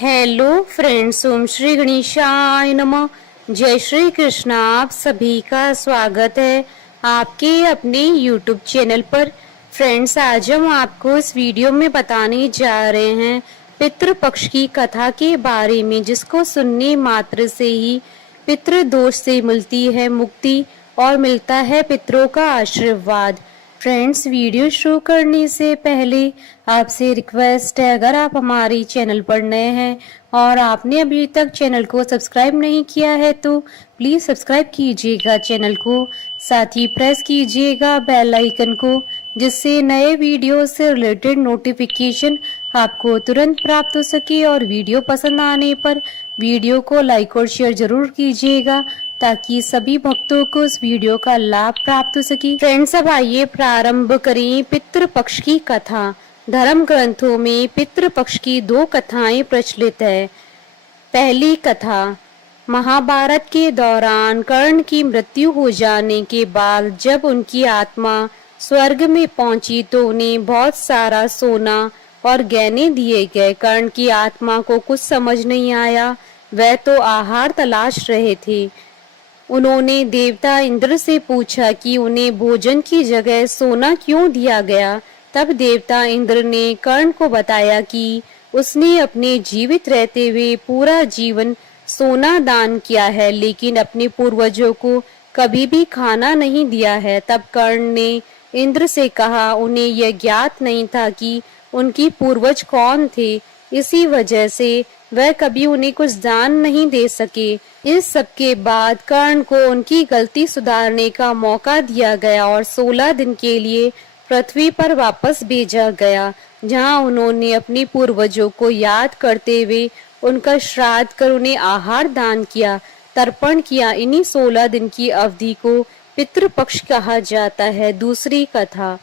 Hello friends, ओम श्री गणेशाय नमः। जय श्री कृष्णा। आप सभी का स्वागत है आपके अपने यूट्यूब चैनल पर। फ्रेंड्स, आज हम आपको इस वीडियो में बताने जा रहे हैं पितृपक्ष की कथा के बारे में, जिसको सुनने मात्र से ही पितृदोष से मिलती है मुक्ति और मिलता है पितरों का आशीर्वाद। फ्रेंड्स, वीडियो शुरू करने से पहले आपसे रिक्वेस्ट है, अगर आप हमारे चैनल पर नए हैं और आपने अभी तक चैनल को सब्सक्राइब नहीं किया है तो प्लीज़ सब्सक्राइब कीजिएगा चैनल को, साथ ही प्रेस कीजिएगा बेल आइकन को, जिससे नए वीडियो से रिलेटेड नोटिफिकेशन आपको तुरंत प्राप्त हो सके। और वीडियो पसंद आने पर वीडियो को लाइक और शेयर जरूर कीजिएगा ताकि सभी भक्तों को इस वीडियो का लाभ प्राप्त हो सके। फ्रेंड्स, अब आइए प्रारंभ करें पितृपक्ष की कथा। धर्म ग्रंथों में पितृपक्ष की दो कथाएं प्रचलित है। पहली कथा, महाभारत के दौरान कर्ण की मृत्यु हो जाने के बाद जब उनकी आत्मा स्वर्ग में पहुंची तो उन्हें बहुत सारा सोना और गहने दिए गए। कर्ण की आत्मा को कुछ समझ नहीं आया, वह तो आहार तलाश रहे थे। उन्होंने देवता इंद्र से पूछा कि उन्हें भोजन की जगह सोना क्यों दिया गया। तब देवता इंद्र ने कर्ण को बताया कि उसने अपने जीवित रहते हुए पूरा जीवन सोना दान किया है, लेकिन अपने पूर्वजों को कभी भी खाना नहीं दिया है। तब कर्ण ने इंद्र से कहा, उन्हें यह ज्ञात नहीं था कि उनकी पूर्वज कौन थे, इसी वजह से वह कभी उन्हें कुछ दान नहीं दे सके। इस सब के बाद कर्ण को उनकी गलती सुधारने का मौका दिया गया और 16 दिन के लिए पृथ्वी पर वापस भेजा गया, जहां उन्होंने अपने पूर्वजों को याद करते हुए उनका श्राद्ध कर उन्हें आहार दान किया, तर्पण किया। इन्हीं 16 दिन की अवधि को पितृपक्ष कहा जाता है। दूसरी कथा,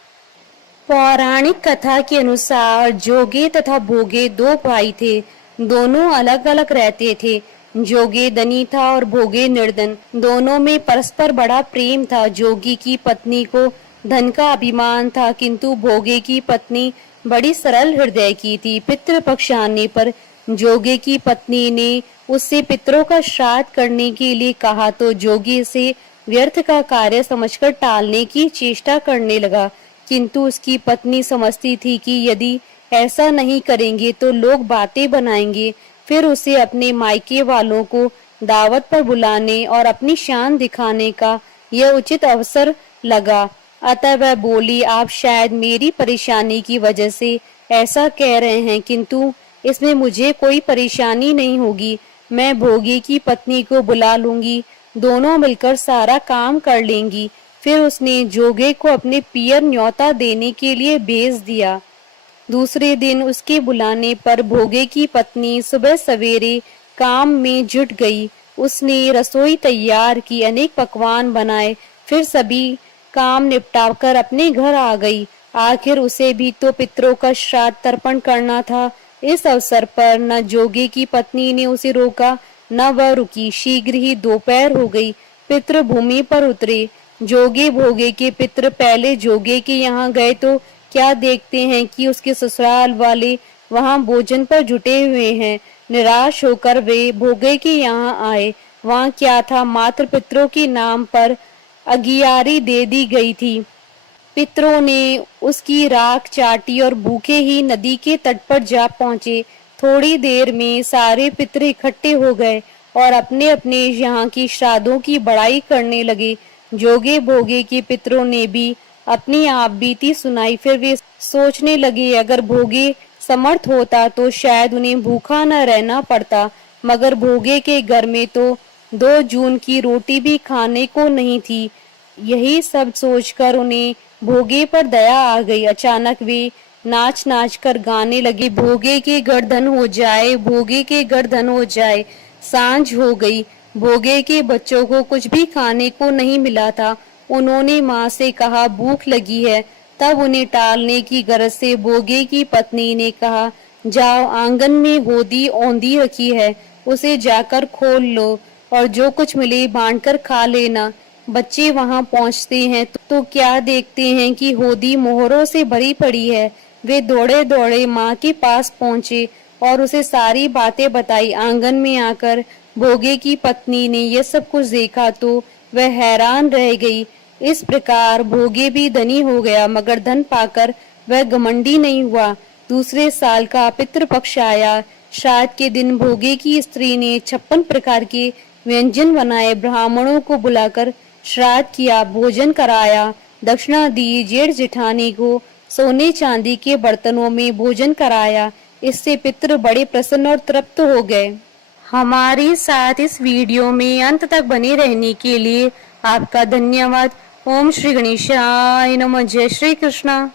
पौराणिक कथा के अनुसार जोगे तथा भोगे दो भाई थे। दोनों अलग अलग रहते थे। जोगे धनी था और भोगे निर्धन। दोनों में परस्पर बड़ा प्रेम था। जोगी की पत्नी को धन का अभिमान था, किंतु भोगे की पत्नी बड़ी सरल हृदय की थी। पितृपक्ष आने पर जोगे की पत्नी ने उससे पितरों का श्राद्ध करने के लिए कहा तो जोगी से व्यर्थ का कार्य समझकर टालने की चेष्टा करने लगा, किंतु उसकी पत्नी समझती थी कि यदि ऐसा नहीं करेंगे तो लोग बातें बनाएंगे। फिर उसे अपने मायके वालों को दावत पर बुलाने और अपनी शान दिखाने का यह उचित अवसर लगा। अतः वह बोली, आप शायद मेरी परेशानी की वजह से ऐसा कह रहे हैं, किंतु इसमें मुझे कोई परेशानी नहीं होगी। मैं भोगी की पत्नी को बुला लूंगी, दोनों मिलकर सारा काम कर लेंगी। फिर उसने जोगे को अपने पियर न्योता देने के लिए भेज दिया। दूसरे दिन उसके बुलाने पर भोगे की पत्नी सुबह सवेरे काम में जुट गई। उसने रसोई तैयार की, अनेक पकवान बनाए, फिर सभी काम निपटाकर अपने घर आ गई। आखिर उसे भी तो पितरों का श्राद्ध तर्पण करना था। इस अवसर पर न जोगे की पत्नी ने उसे रोका न वह रुकी। शीघ्र ही दोपहर हो गई। पितृ भूमि पर उतरे। जोगे भोगे के पितृ पहले जोगे के यहाँ गए तो क्या देखते हैं कि उसके ससुराल वाले वहां भोजन पर जुटे हुए हैं। निराश होकर वे भोगे के यहाँ आए। वहां क्या था, मात्र पितरों के नाम पर अगियारी दे दी गई थी। पितरों ने उसकी राख चाटी और भूखे ही नदी के तट पर जा पहुंचे। थोड़ी देर में सारे पितर इकट्ठे हो गए और अपने अपने यहाँ की श्राद्धों की बड़ाई करने लगे। जोगे भोगे के पितरों ने भी अपनी आप बीती सुनाई। फिर वे सोचने लगे, अगर भोगे समर्थ होता तो शायद उन्हें भूखा न रहना पड़ता, मगर भोगे के घर में तो 2 जून की रोटी भी खाने को नहीं थी। यही सब सोचकर उन्हें भोगे पर दया आ गई। अचानक वे नाच नाच कर गाने लगे, भोगे के घर धन हो जाए, भोगे के घर धन हो जाए। सांझ हो गई। भोगे के बच्चों को कुछ भी खाने को नहीं मिला था। उन्होंने माँ से कहा, भूख लगी है। तब उन्हें टालने की गरज से भोगे की पत्नी ने कहा, जाओ, आंगन में होदी औंधी रखी है, उसे जाकर खोल लो और जो कुछ मिले बांटकर खा लेना। बच्चे वहां पहुंचते हैं तो क्या देखते हैं कि होदी मोहरों से भरी पड़ी है। वे दौड़े दौड़े माँ के पास पहुंचे और उसे सारी बातें बताई। आंगन में आकर भोगे की पत्नी ने यह सब कुछ देखा तो वह हैरान रह गई। इस प्रकार भोगे भी धनी हो गया, मगर धन पाकर वह घमंडी नहीं हुआ। दूसरे साल का पितृपक्ष आया। श्राद्ध के दिन भोगे की स्त्री ने 56 प्रकार के व्यंजन बनाए, ब्राह्मणों को बुलाकर श्राद्ध किया, भोजन कराया, दक्षिणा दी। जेठ जेठानी को सोने चांदी के बर्तनों में भोजन कराया। इससे पितृ बड़े प्रसन्न और तृप्त हो गए। हमारे साथ इस वीडियो में अंत तक बने रहने के लिए आपका धन्यवाद। ओम श्री गणेशाय नमः। जय श्री कृष्णा।